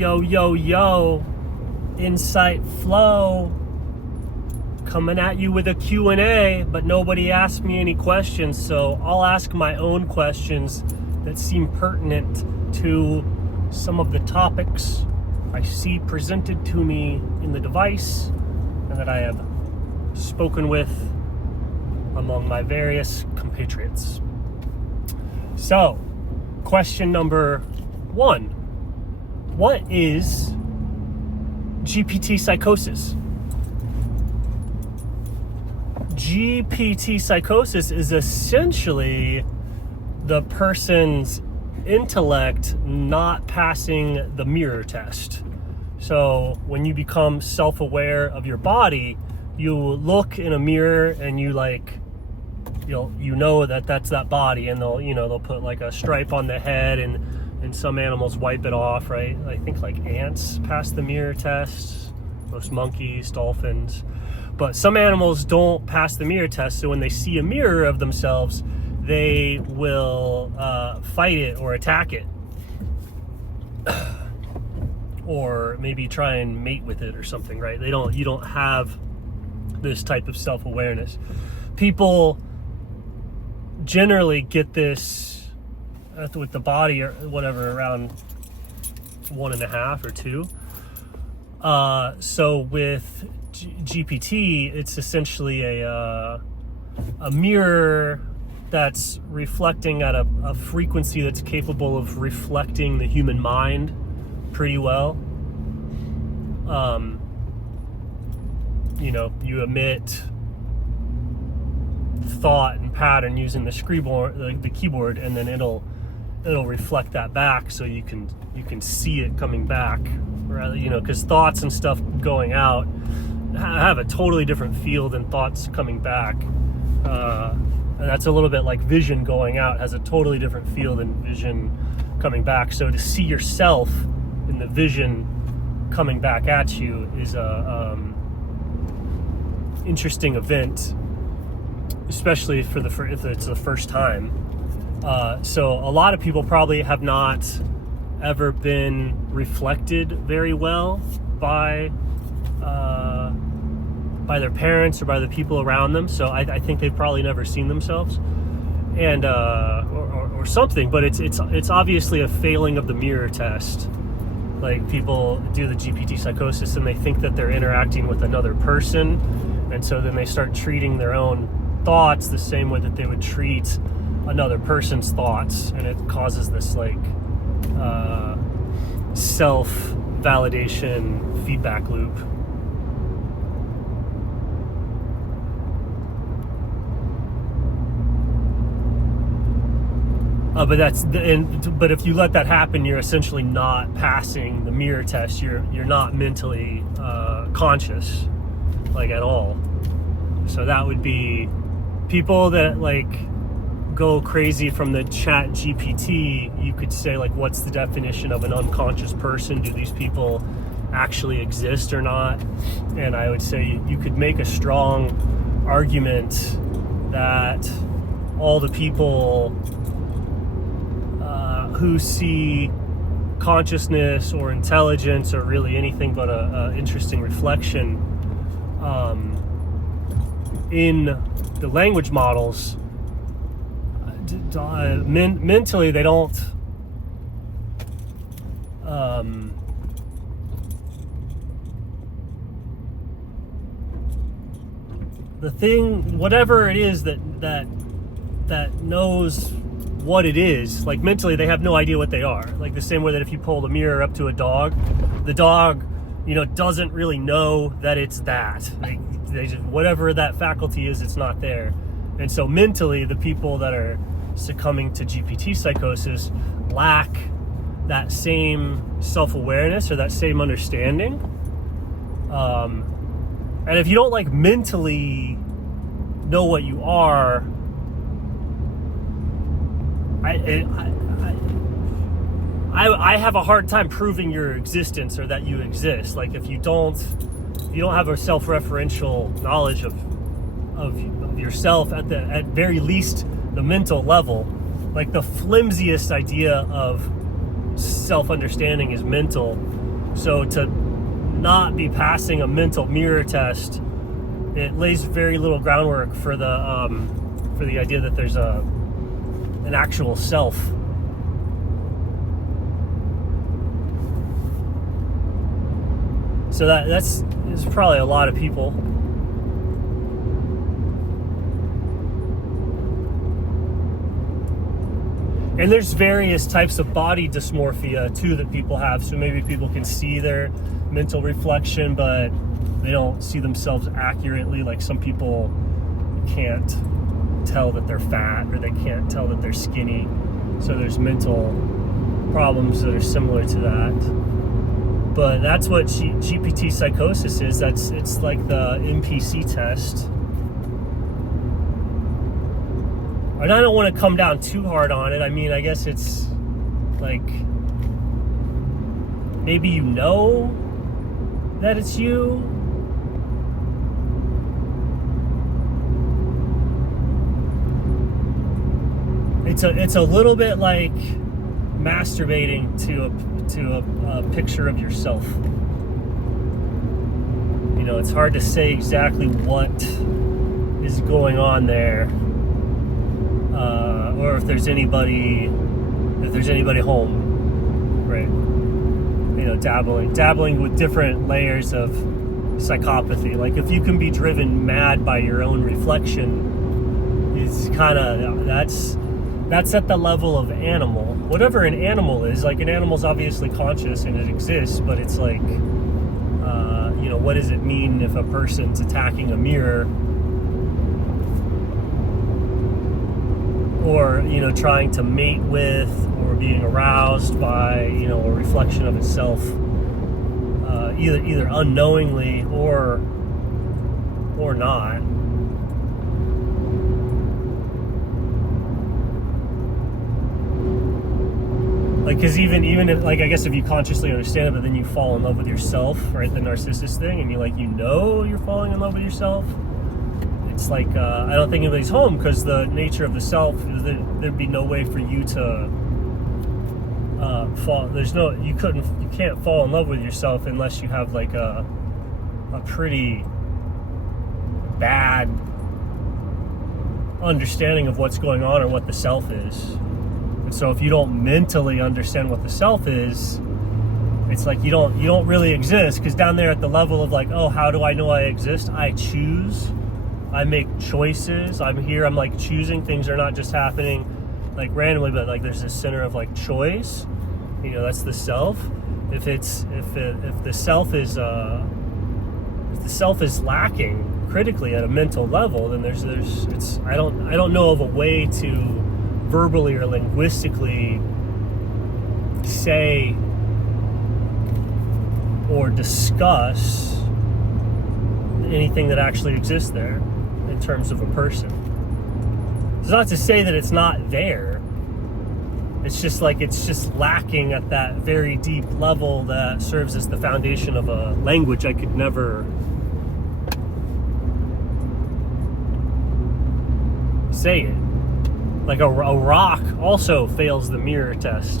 Yo, Insight Flow, coming at you with a Q&A, but nobody asked me any questions, so I'll ask my own questions that seem pertinent to some of the topics I see presented to me in the device and that I have spoken with among my various compatriots. So, question number 1. What is GPT psychosis? GPT psychosis is essentially the person's intellect not passing the mirror test. So when you become self-aware of your body, you look in a mirror and you know that that's that body, and they'll put like a stripe on the head, and some animals wipe it off, right? I think like ants pass the mirror test, most monkeys, dolphins. But some animals don't pass the mirror test, so when they see a mirror of themselves, they will fight it or attack it. Or maybe try and mate with it or something, right? You don't have this type of self-awareness. People generally get this with the body or whatever around 1.5 or 2. So with GPT, it's essentially a mirror that's reflecting at a frequency that's capable of reflecting the human mind pretty well. You emit thought and pattern using the keyboard, and then it'll reflect that back, so you can see it coming back. Because thoughts and stuff going out have a totally different feel than thoughts coming back. And that's a little bit like vision going out has a totally different feel than vision coming back. So to see yourself in the vision coming back at you is a interesting event, especially if it's the first time. So a lot of people probably have not ever been reflected very well by their parents or by the people around them. So I think they've probably never seen themselves, and or something. But it's obviously a failing of the mirror test. Like, people do the GPT psychosis and they think that they're interacting with another person, and so then they start treating their own thoughts the same way that they would treat another person's thoughts, and it causes this self-validation feedback loop. But if you let that happen, you're essentially not passing the mirror test. You're not mentally conscious, like, at all. So that would be people that go crazy from the chat GPT. You could say, what's the definition of an unconscious person? Do these people actually exist or not? And I would say you could make a strong argument that all the people who see consciousness or intelligence or really anything but a interesting reflection in the language models, mentally they don't the thing, whatever it is that knows what it is, mentally they have no idea what they are. Like the same way that if you pull the mirror up to a dog, the dog doesn't really know that it's that. They just, whatever that faculty is, it's not there. And so mentally, the people that are succumbing to GPT psychosis lack that same self-awareness or that same understanding. And if you don't mentally know what you are, I have a hard time proving your existence or that you exist. If you don't have a self-referential knowledge of yourself at very least the mental level, the flimsiest idea of self-understanding is mental. So to not be passing a mental mirror test, it lays very little groundwork for the idea that there's an actual self. So that's probably a lot of people. And there's various types of body dysmorphia too that people have. So maybe people can see their mental reflection, but they don't see themselves accurately. Like some people can't tell that they're fat, or they can't tell that they're skinny. So there's mental problems that are similar to that. But that's what GPT psychosis is. It's like the NPC test. And I don't want to come down too hard on it. I mean, I guess it's like, maybe you know that it's you. It's a little bit like masturbating to a picture of yourself. You know, it's hard to say exactly what is going on there. Or if there's anybody home, right? You know, dabbling with different layers of psychopathy. Like if you can be driven mad by your own reflection, it's kind of that's at the level of animal. Whatever an animal is, like an animal's obviously conscious and it exists, but it's like, you know, what does it mean if a person's attacking a mirror? Or, you know, trying to mate with or being aroused by, you know, a reflection of itself, either unknowingly or not. Like, because even if, like, I guess if you consciously understand it, but then you fall in love with yourself, right? The narcissist thing, and you're falling in love with yourself. It's like, I don't think anybody's home, because the nature of the self is that there'd be no way for you to fall. You can't fall in love with yourself unless you have like a pretty bad understanding of what's going on or what the self is. And so if you don't mentally understand what the self is, it's like you don't really exist, because down there at the level of like, oh, how do I know I exist? I choose. I make choices. I'm here. I'm like choosing. Things are not just happening like randomly, but like there's this center of like choice. You know, that's the self. If the self is lacking critically at a mental level, then I don't know of a way to verbally or linguistically say or discuss anything that actually exists there in terms of a person. It's not to say that it's not there. It's just like it's just lacking at that very deep level that serves as the foundation of a language I could never say it. Like a rock also fails the mirror test,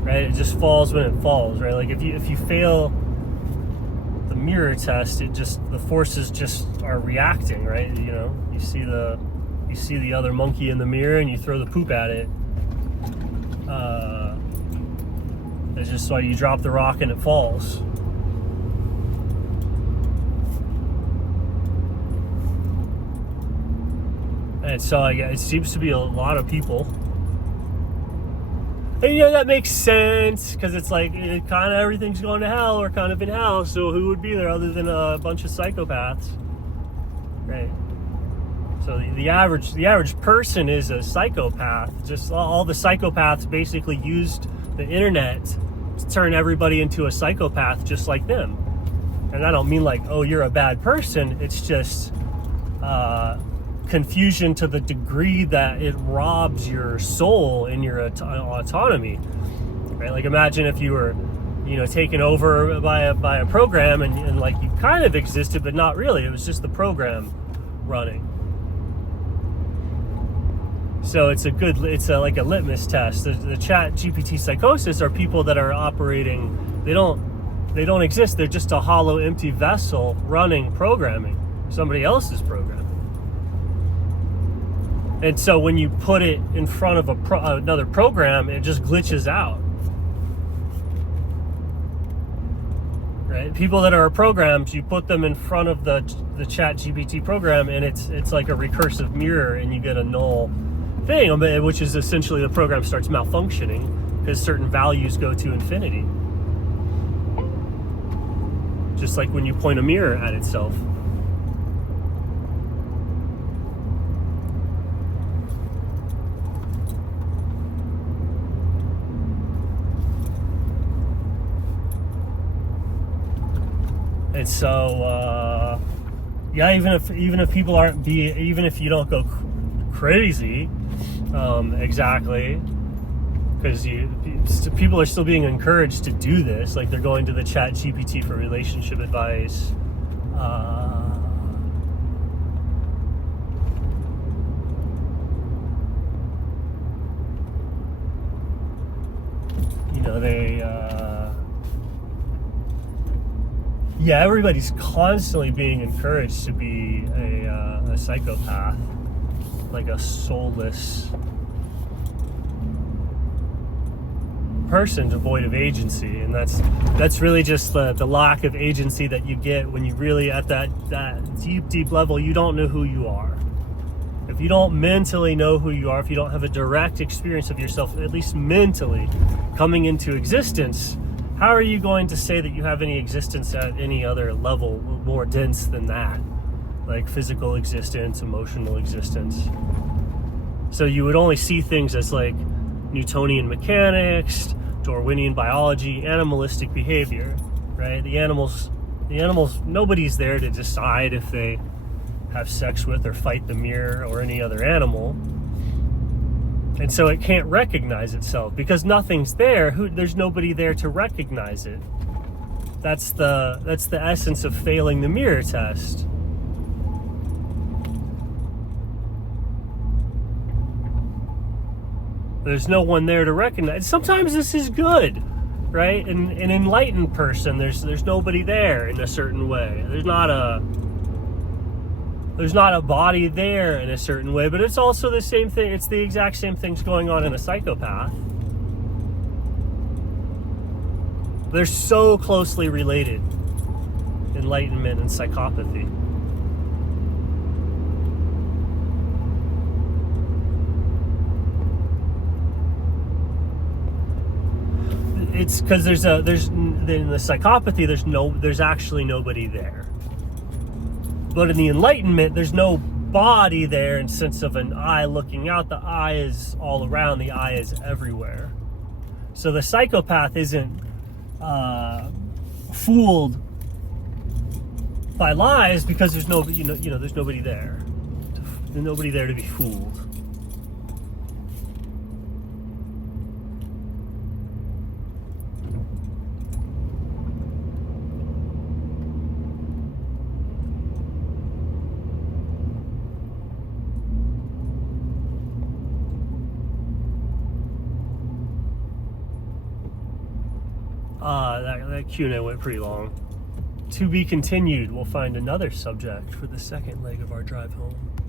right? It just falls when it falls, right? Like if you fail the mirror test, the forces just are reacting, right? You know, you see the other monkey in the mirror and you throw the poop at it. It's just why you drop the rock and it falls. And so it seems to be a lot of people. And that makes sense, because it's like kind of everything's going to hell or kind of in hell, so who would be there other than a bunch of psychopaths, right? So the average person is a psychopath. Just all the psychopaths basically used the internet to turn everybody into a psychopath just like them. And I don't mean like, oh, you're a bad person. It's just confusion to the degree that it robs your soul and your autonomy, right? Like imagine if you were, taken over by a program and like you kind of existed, but not really. It was just the program running. So it's like a litmus test. The chat GPT psychosis are people that are operating, they don't exist. They're just a hollow, empty vessel running programming, somebody else's programming. And so when you put it in front of another program, it just glitches out. Right? People that are programs, you put them in front of the chat GPT program, and it's like a recursive mirror, and you get a null thing, which is essentially the program starts malfunctioning because certain values go to infinity. Just like when you point a mirror at itself. And so, yeah, even if people even if you don't go crazy, exactly, because people are still being encouraged to do this. Like they're going to the chat GPT for relationship advice. Yeah, everybody's constantly being encouraged to be a psychopath, like a soulless person devoid of agency. And that's really just the lack of agency that you get when you really, at that deep level, you don't know who you are. If you don't mentally know who you are, if you don't have a direct experience of yourself, at least mentally, coming into existence, how are you going to say that you have any existence at any other level more dense than that? Like physical existence, emotional existence. So you would only see things as like Newtonian mechanics, Darwinian biology, animalistic behavior, right? The animals, nobody's there to decide if they have sex with or fight the mirror or any other animal. And so it can't recognize itself because nothing's there. There's nobody there to recognize it. That's the essence of failing the mirror test. There's no one there to recognize. Sometimes this is good, right? An enlightened person, there's nobody there in a certain way. There's not a body there in a certain way, but it's also the same thing. It's the exact same things going on in a psychopath. They're so closely related, enlightenment and psychopathy. It's because in the psychopathy there's actually nobody there. But in the enlightenment, there's no body there in sense of an eye looking out. The eye is all around. The eye is everywhere. So the psychopath isn't fooled by lies because there's nobody. There's nobody there. There's nobody there to be fooled. That Q&A went pretty long. To be continued. We'll find another subject for the second leg of our drive home.